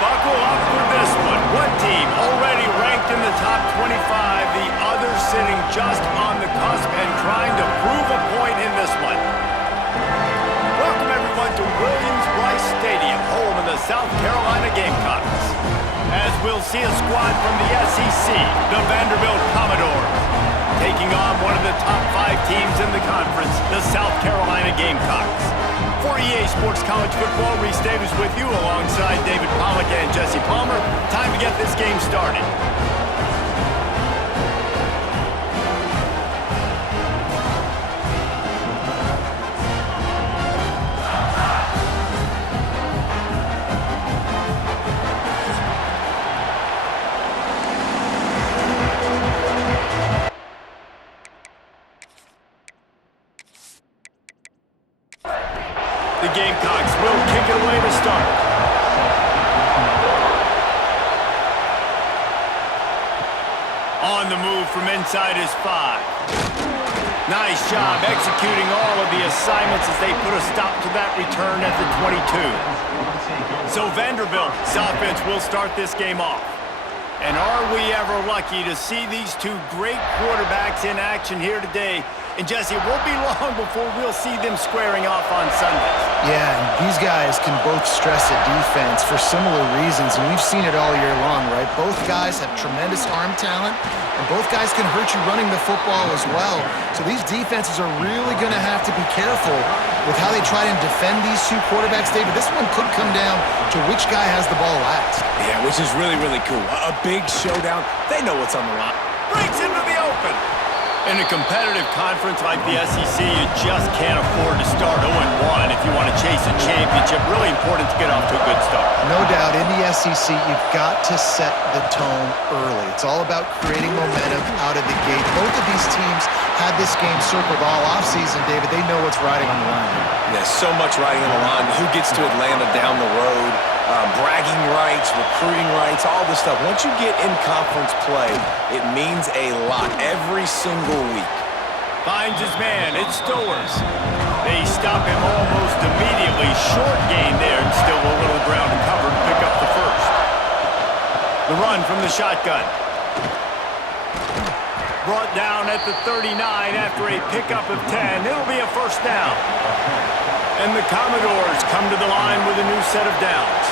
buckle up for this one. One team already ranked in the top 25, the other sitting just on the cusp and trying to prove a point in this one. Welcome everyone to Williams-Brice Stadium, home of the South Carolina Gamecocks. As we'll see a squad from the SEC, the Vanderbilt Commodores, taking on one of the top 5 teams in the conference, the South Carolina Gamecocks. For EA Sports College Football, Reese Davis with you alongside David Pollack and Jesse Palmer. Time to get this game started. The Gamecocks will kick it away to start. On the move from inside his 5. Nice job executing all of the assignments as they put a stop to that return at the 22. So Vanderbilt's offense will start this game off. And are we ever lucky to see these two great quarterbacks in action here today? And Jesse, it won't be long before we'll see them squaring off on Sundays. Yeah, and these guys can both stress a defense for similar reasons, and we've seen it all year long, right? Both guys have tremendous arm talent, and both guys can hurt you running the football as well. So these defenses are really going to have to be careful with how they try and defend these two quarterbacks, David. This one could come down to which guy has the ball last. Yeah, which is really, really cool. A big showdown. They know what's on the line. Breaks into the open. In a competitive conference like the SEC, you just can't afford to start 0-1 if you want to chase a championship. Really important to get off to a good start. No doubt, in the SEC, you've got to set the tone early. It's all about creating momentum out of the gate. Both of these teams had this game circled all offseason, David. They know what's riding on the line. Yeah, so much riding on the line. Who gets to Atlanta down the road? Bragging rights, recruiting rights, all this stuff. Once you get in conference play, it means a lot every single week. Finds his man. It's Stowers. They stop him almost immediately. Short gain there, and still a little ground to cover to pick up the first. The run from the shotgun. Brought down at the 39 after a pickup of 10. It'll be a first down. And the Commodores come to the line with a new set of downs.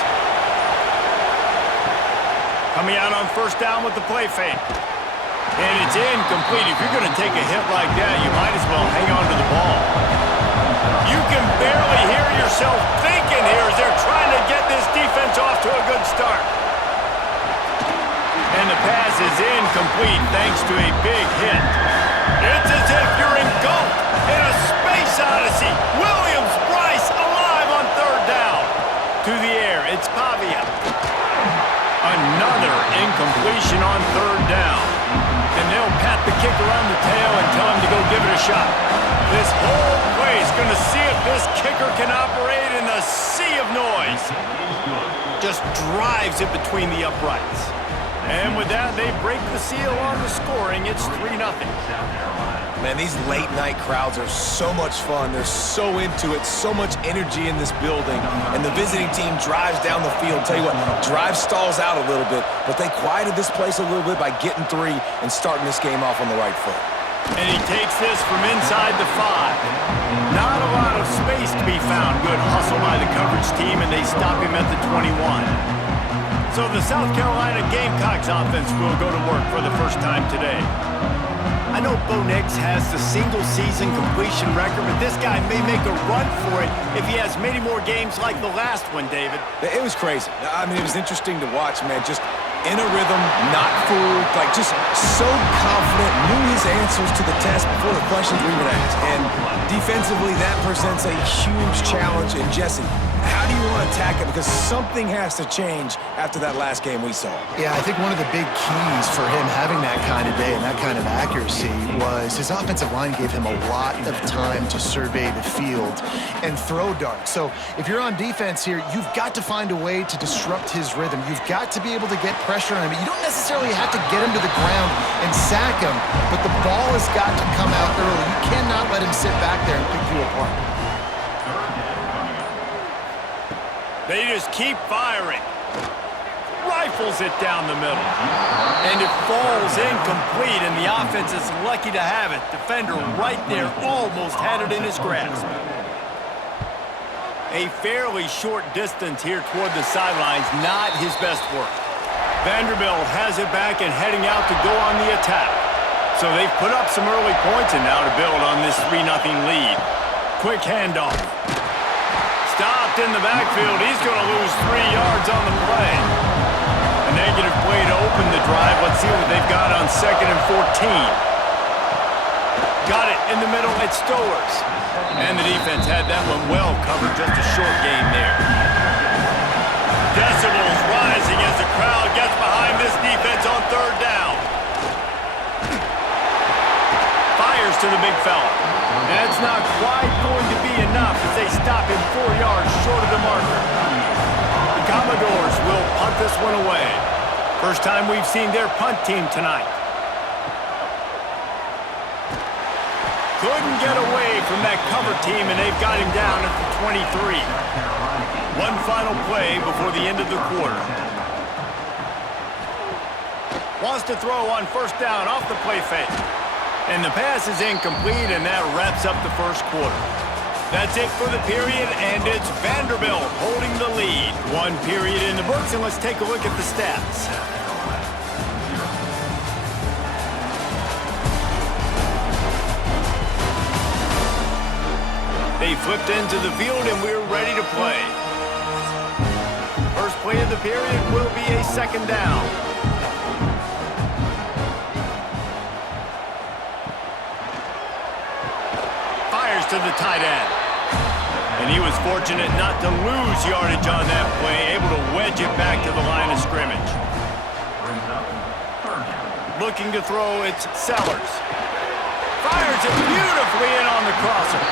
Coming out on first down with the play fake. And it's incomplete. If you're going to take a hit like that, you might as well hang on to the ball. You can barely hear yourself thinking here as they're trying to get this defense off to a good start. And the pass is incomplete thanks to a big hit. It's as if you're engulfed in a space odyssey. Williams-Brice alive on third down. To the air, it's Pavia. Another incompletion on third down. And they'll pat the kicker on the tail and tell him to go give it a shot. This whole place going to see if this kicker can operate in the sea of noise. Just drives it between the uprights. And with that, they break the seal on the scoring. It's 3-0. Man, these late-night crowds are so much fun. They're so into it, so much energy in this building. And the visiting team drives down the field. Tell you what, drive stalls out a little bit, but they quieted this place a little bit by getting 3 and starting this game off on the right foot. And he takes this from inside the 5. Not a lot of space to be found. Good hustle by the coverage team, and they stop him at the 21. So the South Carolina Gamecocks offense will go to work for the first time today. I know Bo Nix has the single-season completion record, but this guy may make a run for it if he has many more games like the last one, David. It was crazy. I mean, it was interesting to watch, man. Just in a rhythm, not fooled, like just so confident, knew his answers to the test before the questions were even asked. And defensively, that presents a huge challenge. And Jesse, how do you want to attack it? Because something has to change after that last game we saw. Yeah, I think one of the big keys for him having that kind of day and that kind of accuracy was his offensive line gave him a lot of time to survey the field and throw darts. So if you're on defense here, you've got to find a way to disrupt his rhythm. You've got to be able to get pressure on him. You don't necessarily have to get him to the ground and sack him, but the ball has got to come out early. You cannot let him sit back there and pick you apart. They just keep firing. rifles it down the middle. And it falls incomplete, and the offense is lucky to have it. Defender right there almost had it in his grasp. A fairly short distance here toward the sidelines, not his best work. Vanderbilt has it back and heading out to go on the attack. So they've put up some early points and now to build on this 3-0 lead. Quick handoff. Stopped in the backfield. He's going to lose 3 yards on the play. A negative play to open the drive. Let's see what they've got on 2nd and 14. Got it in the middle. It's Stowers. And the defense had that one well covered. Just a short gain there. Decibels rising as the crowd gets behind this defense on 3rd down. Fires to the big fella. That's not quite going to be enough as they stop him 4 yards short of the marker. The Commodores will punt this one away. First time we've seen their punt team tonight. Couldn't get away from that cover team, and they've got him down at the 23. One final play before the end of the quarter. Wants to throw on 1st down off the play fake. And the pass is incomplete, and that wraps up the 1st quarter. That's it for the period, and it's Vanderbilt holding the lead. 1 period in the books, and let's take a look at the stats. They flipped into the field, and we're ready to play. First play of the period will be a 2nd down. Fires to the tight end. And he was fortunate not to lose yardage on that play, able to wedge it back to the line of scrimmage. Looking to throw, it's Sellers. Fires it beautifully in on the crosser.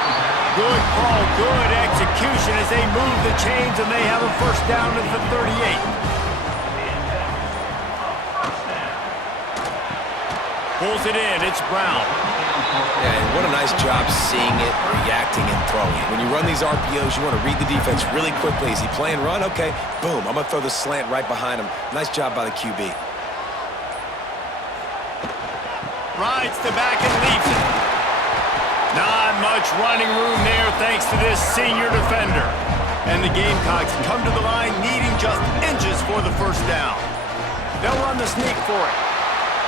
Good call, good execution as they move the chains, and they have a 1st down at the 38. Pulls it in, it's Brown. Yeah, and what a nice job seeing it, reacting, and throwing it. When you run these RPOs, you want to read the defense really quickly. Is he playing run? Okay, boom, I'm going to throw the slant right behind him. Nice job by the QB. Rides the back and leaves it. Not much running room there thanks to this senior defender. And the Gamecocks come to the line needing just inches for the 1st down. They'll run the sneak for it.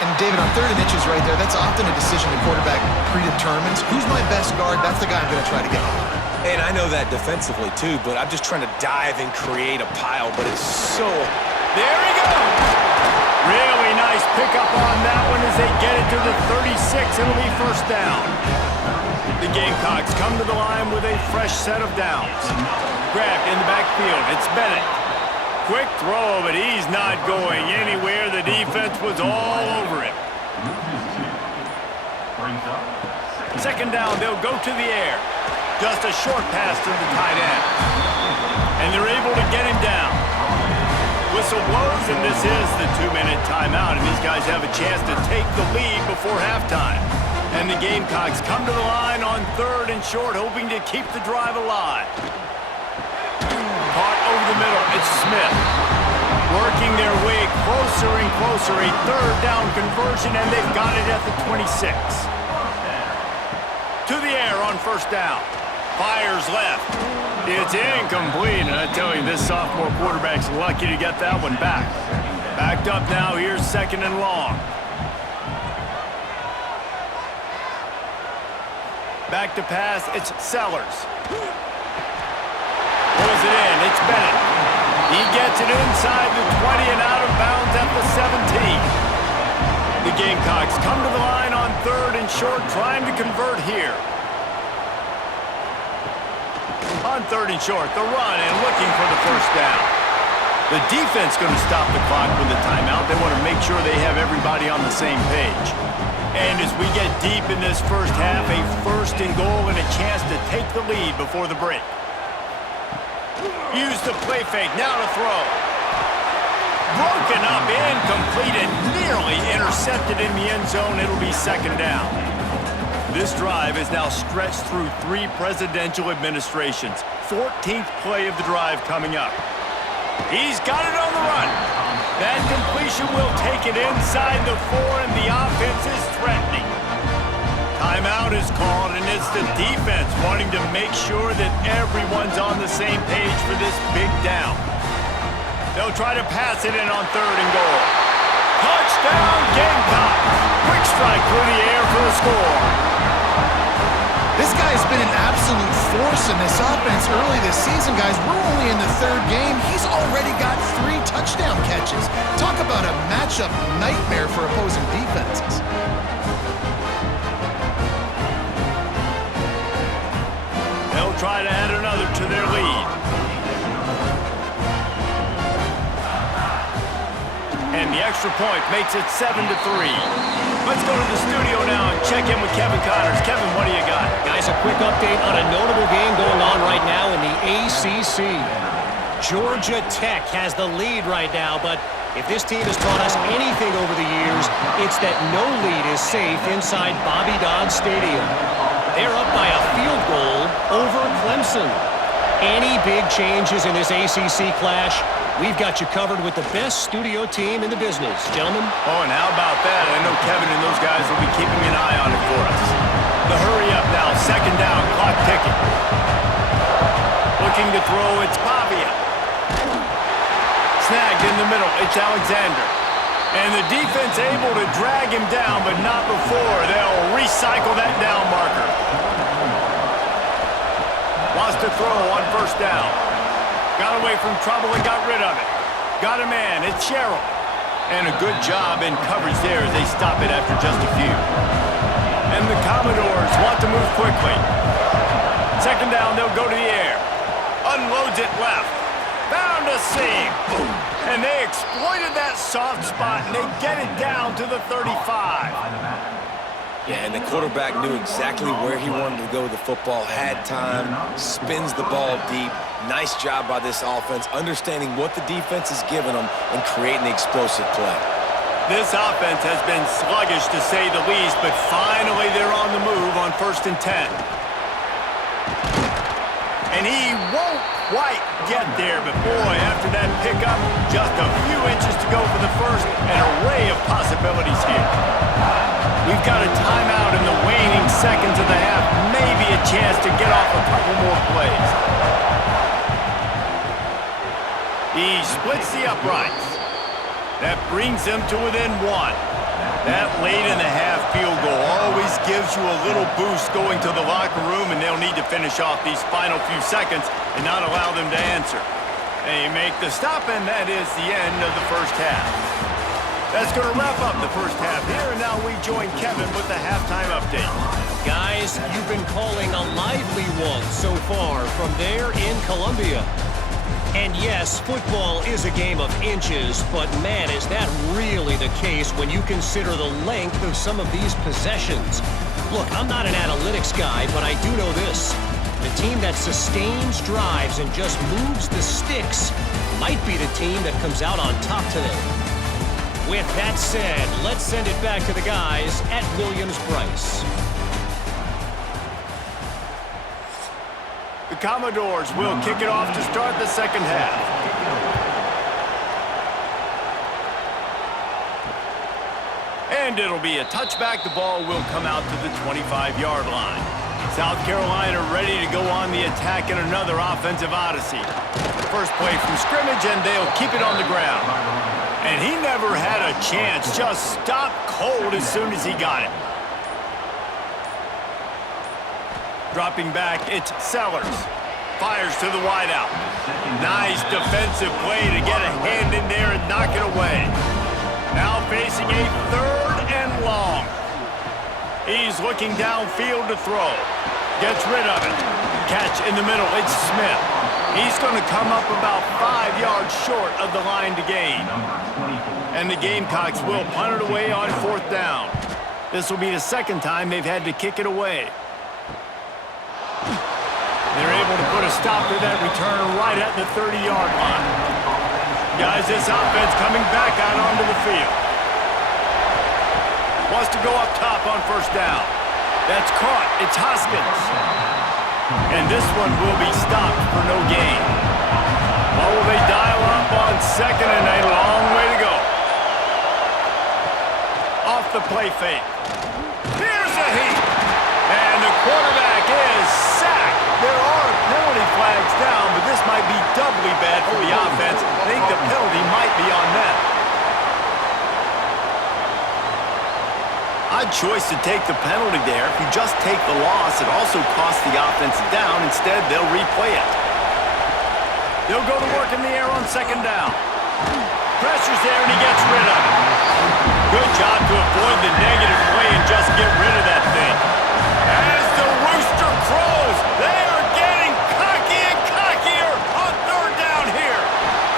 And David, on 3rd and inches right there, that's often a decision the quarterback predetermines. Who's my best guard? That's the guy I'm going to try to get behind. And I know that defensively too, but I'm just trying to dive and create a pile, but it's so... There he goes! Really nice pickup on that one as they get it to the 36. It'll be 1st down. The Gamecocks come to the line with a fresh set of downs. Grabbed in the backfield. It's Bennett. Quick throw, but he's not going anywhere. The defense was all over him. 2nd down, they'll go to the air. Just a short pass to the tight end. And they're able to get him down. Whistle blows, and this is the 2-minute timeout, and these guys have a chance to take the lead before halftime. And the Gamecocks come to the line on 3rd and short, hoping to keep the drive alive. Caught over the middle, it's Smith. Working their way closer and closer, a 3rd down conversion, and they've got it at the 26. To the air on 1st down. Fires left. It's incomplete, and I tell you, this sophomore quarterback's lucky to get that one back. Backed up now, here's 2nd and long. Back to pass, it's Sellers. Pulls it in, it's Bennett. He gets it inside the 20 and out of bounds at the 17. The Gamecocks come to the line on 3rd and short, trying to convert here. On 3rd and short, the run and looking for the 1st down. The defense going to stop the clock with the timeout. They want to make sure they have everybody on the same page. And as we get deep in this 1st half, a 1st and goal and a chance to take the lead before the break. Use the play fake, now to throw. Broken up, incomplete, and nearly intercepted in the end zone. It'll be 2nd down. This drive is now stretched through 3 presidential administrations. 14th play of the drive coming up. He's got it on the run. That completion will take it inside the 4, and the offense is threatening. Timeout is called, and it's the defense wanting to make sure that everyone's on the same page for this big down. They'll try to pass it in on 3rd and goal. Touchdown, Gamecocks! Quick strike through the air for the score. This guy's been an absolute force in this offense early this season, guys. We're only in the 3rd game. He's already got 3 touchdown catches. Talk about a matchup nightmare for opposing defenses. They'll try to add another to their lead. And the extra point makes it 7-3. Let's go to the studio now and check in with Kevin Connors. Kevin, what do you got? Guys, a quick update on a notable game going on right now in the ACC. Georgia Tech has the lead right now, but if this team has taught us anything over the years, it's that no lead is safe inside Bobby Dodd Stadium. They're up by a field goal over Clemson. Any big changes in this ACC clash, we've got you covered with the best studio team in the business, gentlemen. Oh, and how about that? I know Kevin and those guys will be keeping an eye on it for us. The hurry up now, 2nd down, clock ticking. Looking to throw, it's Pavia. Snagged in the middle, it's Alexander. And the defense able to drag him down, but not before. They'll recycle that down marker. Lost a throw on 1st down. Got away from trouble and got rid of it. Got a man, it's Sherrill. And a good job in coverage there as they stop it after just a few. And the Commodores want to move quickly. 2nd down, they'll go to the air. Unloads it left. Found a seam. And they exploited that soft spot, and they get it down to the 35. Yeah, and the quarterback knew exactly where he wanted to go with the football, had time, spins the ball deep. Nice job by this offense, understanding what the defense is giving them and creating the explosive play. This offense has been sluggish, to say the least, but finally they're on the move on 1st and 10. And he won't quite get there, but boy, after that pickup, just a few inches to go for the first, an array of possibilities here. We've got a timeout in the waning seconds of the half, maybe a chance to get off a couple more plays. He splits the uprights. That brings them to within 1. That late in the half field goal always gives you a little boost going to the locker room, and they'll need to finish off these final few seconds and not allow them to answer. They make the stop, and that is the end of the 1st half. That's going to wrap up the 1st half here, and now we join Kevin with the halftime update. Guys, you've been calling a lively one so far from there in Columbia. And yes, football is a game of inches, but man, is that really the case when you consider the length of some of these possessions. Look, I'm not an analytics guy, but I do know this. The team that sustains drives and just moves the sticks might be the team that comes out on top today. With that said, let's send it back to the guys at Williams-Brice. The Commodores will kick it off to start the 2nd half. And it'll be a touchback. The ball will come out to the 25-yard line. South Carolina ready to go on the attack in another offensive odyssey. First play from scrimmage, and they'll keep it on the ground. And he never had a chance. Just stopped cold as soon as he got it. Dropping back, it's Sellers. Fires to the wideout. Nice defensive play to get a hand in there and knock it away. Now facing a 3rd and long. He's looking downfield to throw. Gets rid of it. Catch in the middle, it's Smith. He's going to come up about 5 yards short of the line to gain. And the Gamecocks will punt it away on 4th down. This will be the 2nd time they've had to kick it away. They're able to put a stop to that return right at the 30-yard line. Guys, this offense coming back out onto the field. Wants to go up top on 1st down. That's caught. It's Hoskins. And this one will be stopped for no gain. Or will they dial up on 2nd and a long way to go? play fake. Here's a heat. And the quarterback is sacked. There are penalty flags down, but this might be doubly bad for the offense. I think the penalty might be on them. Odd choice to take the penalty there. If you just take the loss, it also costs the offense down. Instead, they'll replay it. They'll go to work in the air on second down. Pressure's there, and he gets rid of it. Good job to avoid the negative play and just get rid of that thing. As the rooster crows, they are getting cocky and cockier on third down here.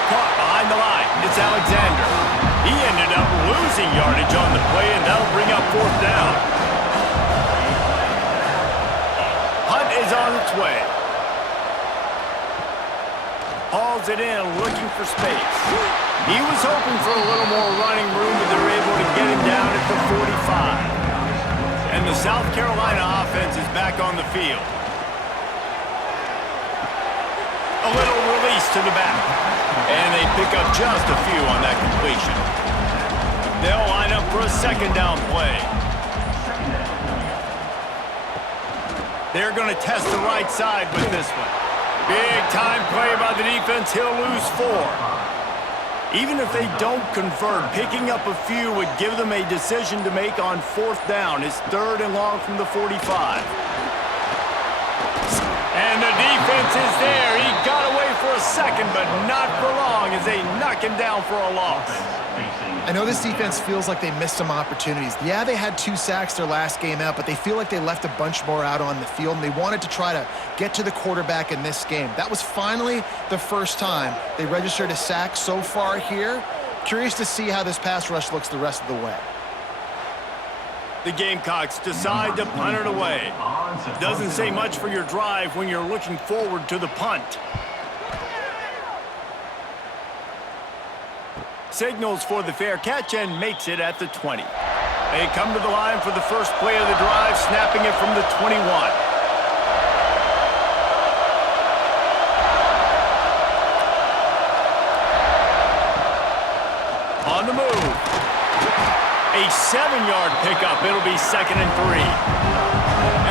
Caught behind the line. It's Alexander. He ended up losing yardage on the play, and that'll bring up fourth down. Hunt is on its way. Hauls it in, looking for space. He was hoping for a little more running room, but they're able to get him down at the 45. And the South Carolina offense is back on the field. A little release to the back. And they pick up just a few on that completion. They'll line up for a second down play. They're going to test the right side with this one. Big time play by the defense. He'll lose 4. Even if they don't convert, picking up a few would give them a decision to make on fourth down. It's third and long from the 45. And the defense is there. He got away for a second, but not for long as they knock him down for a loss. I know this defense feels like they missed some opportunities. Yeah, they had 2 sacks their last game out, but they feel like they left a bunch more out on the field, and they wanted to try to get to the quarterback in this game. That was finally the first time they registered a sack so far here. Curious to see how this pass rush looks the rest of the way. The Gamecocks decide to punt it away. Doesn't say much for your drive when you're looking forward to the punt. Signals for the fair catch and makes it at the 20. They come to the line for the first play of the drive, snapping it from the 21. On the move. A 7-yard pickup. It'll be 2nd and 3.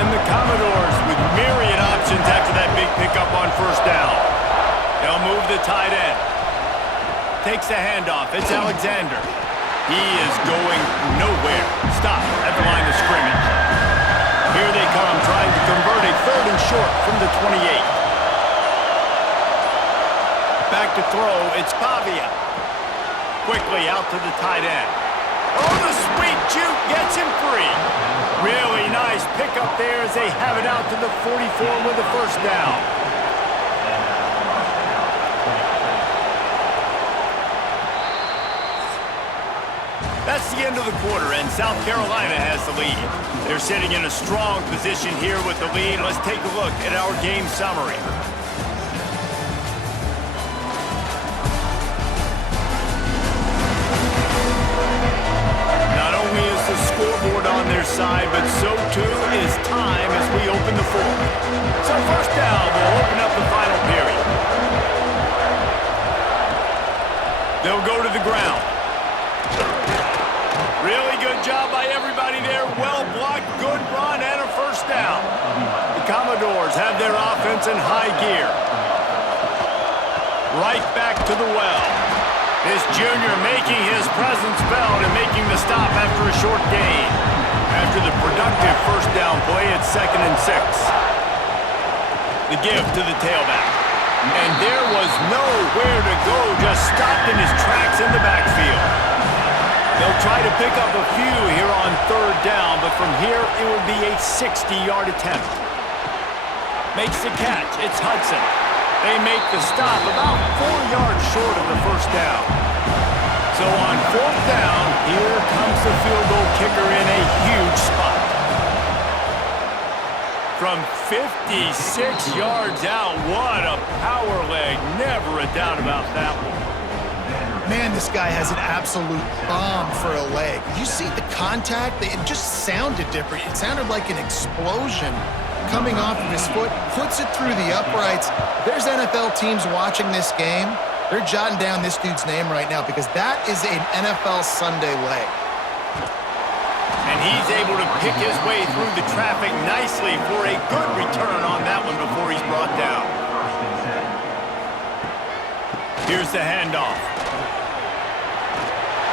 And the Commodores with myriad options after that big pickup on first down. They'll move the tight end. Takes the handoff. It's Alexander. He is going nowhere. Stop at the line of scrimmage. Here they come, trying to convert a 3rd and short from the 28. Back to throw. It's Pavia. Quickly out to the tight end. Oh, the sweet juke gets him free. Really nice pickup there as they have it out to the 44 with the first down. That's the end of the quarter, and South Carolina has the lead. They're sitting in a strong position here with the lead. Let's take a look at our game summary. Not only is the scoreboard on their side, but so too is time as we open the fourth. So first down will open up the final period. They'll go to the ground. Really good job by everybody there. Well blocked, good run, and a first down. The Commodores have their offense in high gear. Right back to the well. This junior making his presence felt and making the stop after a short gain. After the productive first down play, it's 2nd and 6. The give to the tailback. And there was nowhere to go, just stopped in his tracks in the backfield. They'll try to pick up a few here on third down, but from here it would be a 60-yard attempt. Makes the catch. It's Hudson. They make the stop about 4 yards short of the first down. So on fourth down, here comes the field goal kicker in a huge spot. From 56 yards out, what a power leg. Never a doubt about that one. Man, this guy has an absolute bomb for a leg. You see the contact? It just sounded different. It sounded like an explosion coming off of his foot, puts it through the uprights. There's NFL teams watching this game. They're jotting down this dude's name right now because that is an NFL Sunday leg. And he's able to pick his way through the traffic nicely for a good return on that one before he's brought down. Here's the handoff.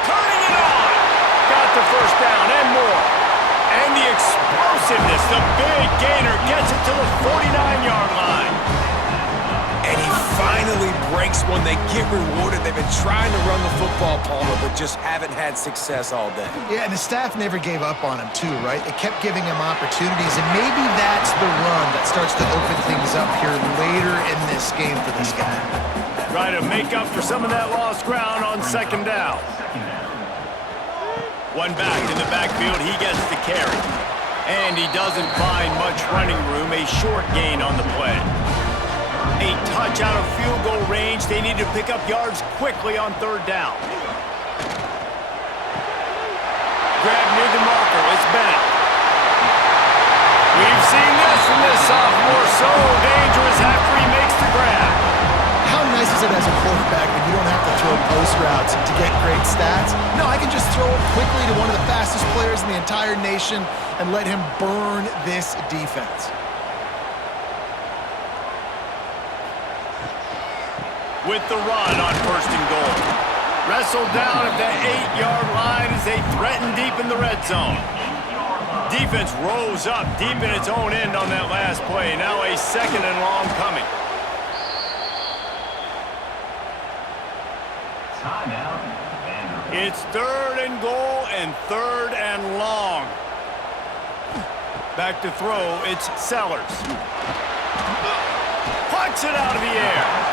Turning it on! Got the first down and more. And the explosiveness, the big gainer gets it to the 49-yard line. And he finally breaks one. They get rewarded. They've been trying to run the football, Palmer, but just haven't had success all day. Yeah, and the staff never gave up on him, too, right? They kept giving him opportunities, and maybe that's the run that starts to open things up here later in this game for this guy. Try to make up for some of that lost ground on second down. One back in the backfield, he gets the carry. And he doesn't find much running room, a short gain on the play. A touch out of field goal range. They need to pick up yards quickly on third down. Grab near the marker. It's Bennett. We've seen this from this sophomore. So dangerous after he makes the grab. How nice is it as a quarterback when you don't have to throw post routes to get great stats? No, I can just throw it quickly to one of the fastest players in the entire nation and let him burn this defense. With the run on first and goal. Wrestled down at the 8-yard line as they threaten deep in the red zone. Defense rose up deep in its own end on that last play. Now a second and long coming. It's third and goal and third and long. Back to throw, it's Sellers. Pucks it out of the air.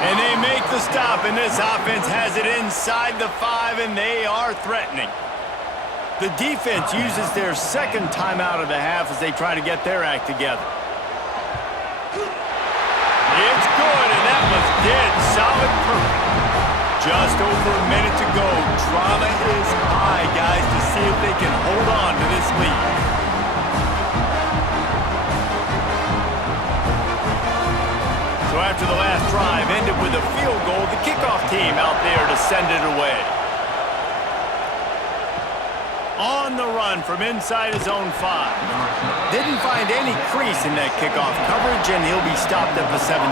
And they make the stop, and this offense has it inside the 5, and they are threatening. The defense uses their second timeout of the half as they try to get their act together. It's good, and that was dead solid perfect. Just over a minute to go. Drama is high, guys, to see if they can hold on to this lead. So after the last drive ended with a field goal, the kickoff team out there to send it away. On the run from inside his own 5. Didn't find any crease in that kickoff coverage, and he'll be stopped at the 17.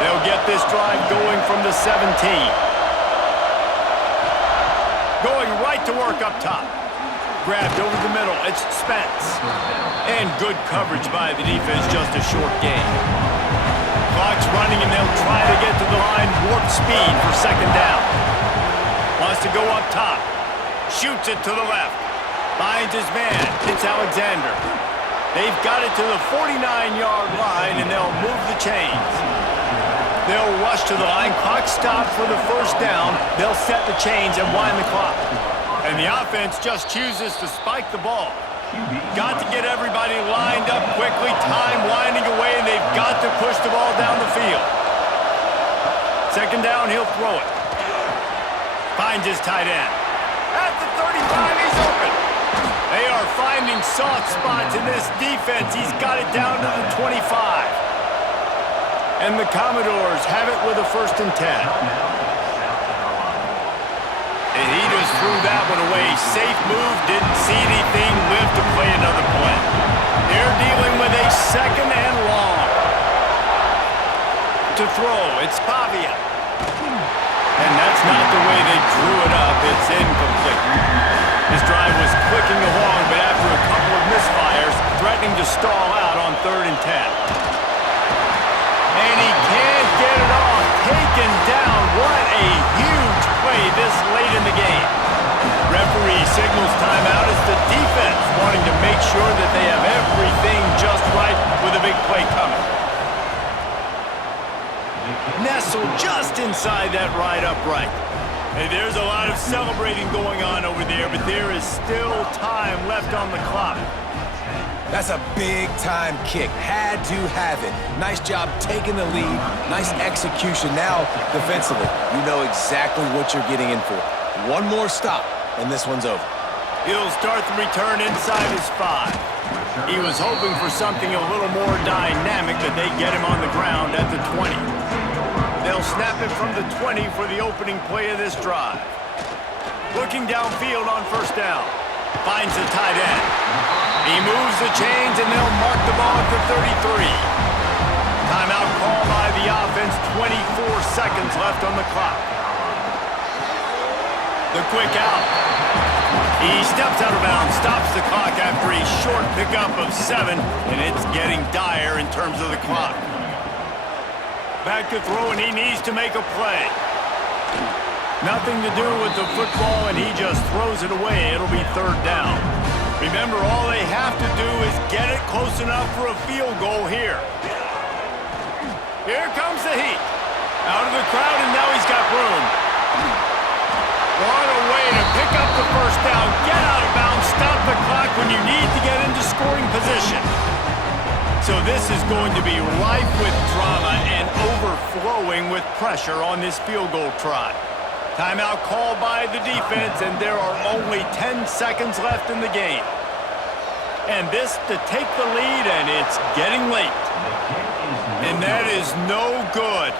They'll get this drive going from the 17. Going right to work up top. Grabbed over the middle, it's Spence. And good coverage by the defense, just a short gain. Clock's running, and they'll try to get to the line, warp speed for second down. Wants to go up top. Shoots it to the left. Finds his man. It's Alexander. They've got it to the 49-yard line, and they'll move the chains. They'll rush to the line. Clock stopped for the first down. They'll set the chains and wind the clock. And the offense just chooses to spike the ball. Got to get everybody lined up quickly. Time winding away, and they've got to push the ball down the field. Second down, he'll throw it. Finds his tight end. At the 35, he's open. They are finding soft spots in this defense. He's got it down to the 25. And the Commodores have it with a 1st and 10. And he just threw that one away. Safe move, didn't see anything, lived to play another play. They're dealing with a second and long. To throw, it's Pavia. And that's not the way they drew it up. It's incomplete. His drive was clicking along, but after a couple of misfires, threatening to stall out on 3rd and 10. And he can't get it off. Taken down. What a huge play this late in the game. Referee signals timeout as the defense wanting to make sure that they have everything just right with a big play coming. Nestled just inside that right upright. Hey, there's a lot of celebrating going on over there, but there is still time left on the clock. That's a big-time kick. Had to have it. Nice job taking the lead. Nice execution. Now, defensively, you know exactly what you're getting in for. One more stop, and this one's over. He'll start the return inside his 5. He was hoping for something a little more dynamic, but they get him on the ground at the 20. They'll snap it from the 20 for the opening play of this drive. Looking downfield on 1st down. Finds the tight end. He moves the chains, and they'll mark the ball at the 33. Timeout call by the offense. 24 seconds left on the clock. The quick out. He steps out of bounds, stops the clock after a short pickup of 7, and it's getting dire in terms of the clock. Back to throw, and he needs to make a play. Nothing to do with the football, and he just throws it away. It'll be third down. Remember, all they have to do is get it close enough for a field goal here. Here comes the heat. Out of the crowd, and now he's got room. What a way to pick up the first down. Get out of bounds, stop the clock when you need to get into scoring position. So this is going to be rife with drama and overflowing with pressure on this field goal try. Timeout called by the defense, and there are only 10 seconds left in the game. And this to take the lead, and it's getting late. And that is no good.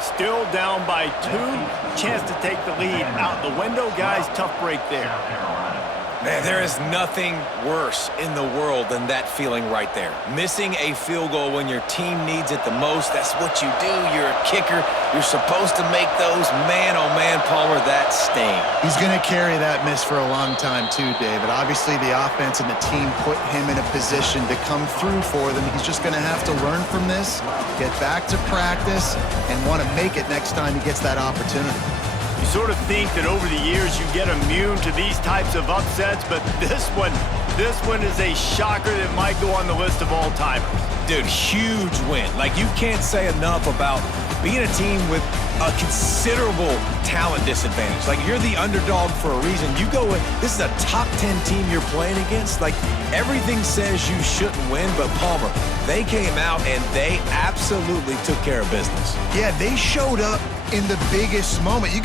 Still down by 2. Chance to take the lead out the window. Guys, tough break there. Man, there is nothing worse in the world than that feeling right there. Missing a field goal when your team needs it the most, that's what you do. You're a kicker. You're supposed to make those. Man, oh man, Palmer, that sting. He's going to carry that miss for a long time too, David. Obviously, the offense and the team put him in a position to come through for them. He's just going to have to learn from this, get back to practice, and want to make it next time he gets that opportunity. You sort of think that over the years you get immune to these types of upsets, but this one is a shocker that might go on the list of all-timers. Dude, huge win. Like, you can't say enough about being a team with a considerable talent disadvantage. Like, you're the underdog for a reason. You go in, this is a top 10 team you're playing against. Like, everything says you shouldn't win, but Palmer, they came out and they absolutely took care of business. Yeah, they showed up in the biggest moment. You